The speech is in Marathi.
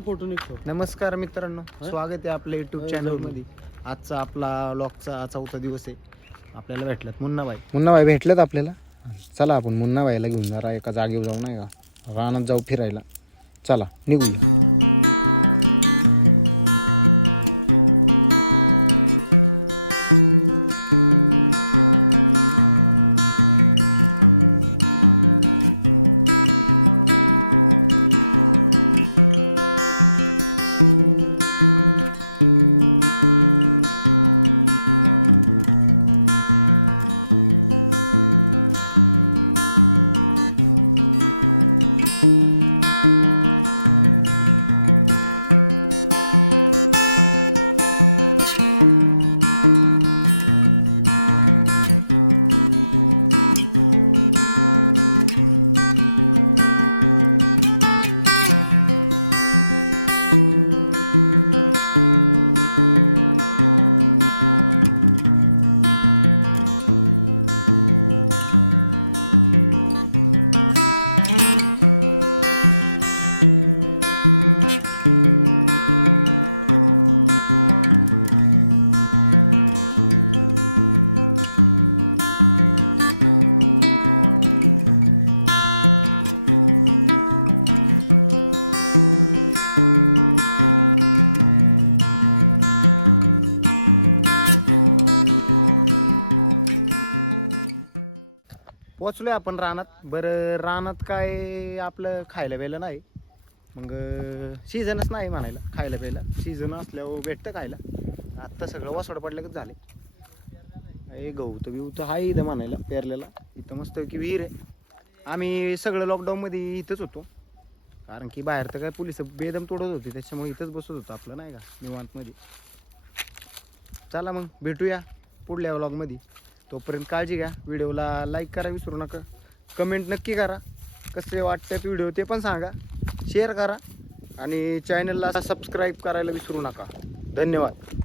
फोटो निघतो. नमस्कार मित्रांनो, स्वागत आहे आपल्या युट्यूब चॅनलमध्ये. आजचा आपला व्लॉगचा चौथा दिवस आहे. आपल्याला भेटल्यात मुन्नाबाई भेटलेत आपल्याला. चला आपण मुन्नाबाईला घेऊन जरा एका जागेवर जाऊ, नाही का, रानात जाऊ फिरायला. चला निघू. पोचलोय आपण रानात. बरं, रानात काय आपलं खायला प्यायला नाही, मग सीझनच नाही म्हणायला. खायला प्यायला सीझन असल्यावर भेटतं खायला. आत्ता सगळं वासोड पडल्यागत झाले. हे गहू तर बिहू तर हाय इथं म्हणायला पेरलेला. इथं मस्त की विहीर आहे. आम्ही सगळं लॉकडाऊनमध्ये इथंच होतो, कारण की बाहेर तर काय पोलिस बेदम तोडत होती, त्याच्यामुळे इथंच बसत होतो आपलं, नाही का, निवांतमध्ये. चला मग भेटूया पुढल्या व्लॉगमध्ये. तोपर्यंत काळजी घ्या. व्हिडिओला लाईक करा विसरू नका. कमेंट नक्की करा, कसे वाटतात व्हिडिओ ते पण सांगा. शेअर करा आणि चॅनलला सबस्क्राईब करायला विसरू नका. धन्यवाद.